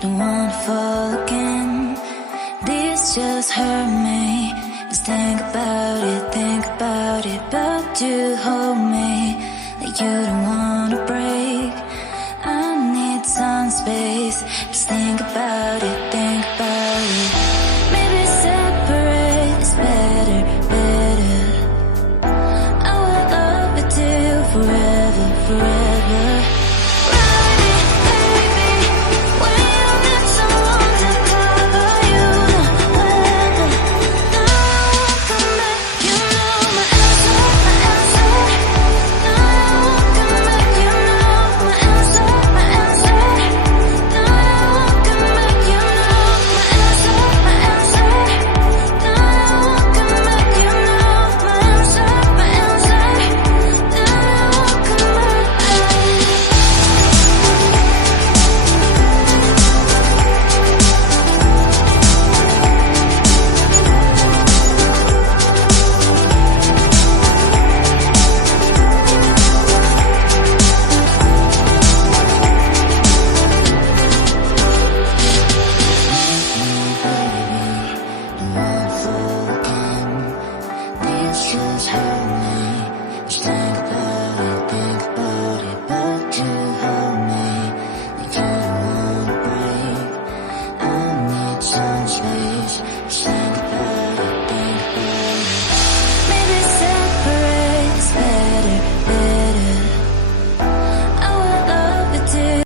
don't wanna fall again. This just hurt me. Just think about it, but you hold me like you don't wanna break. I need some space, just think about it.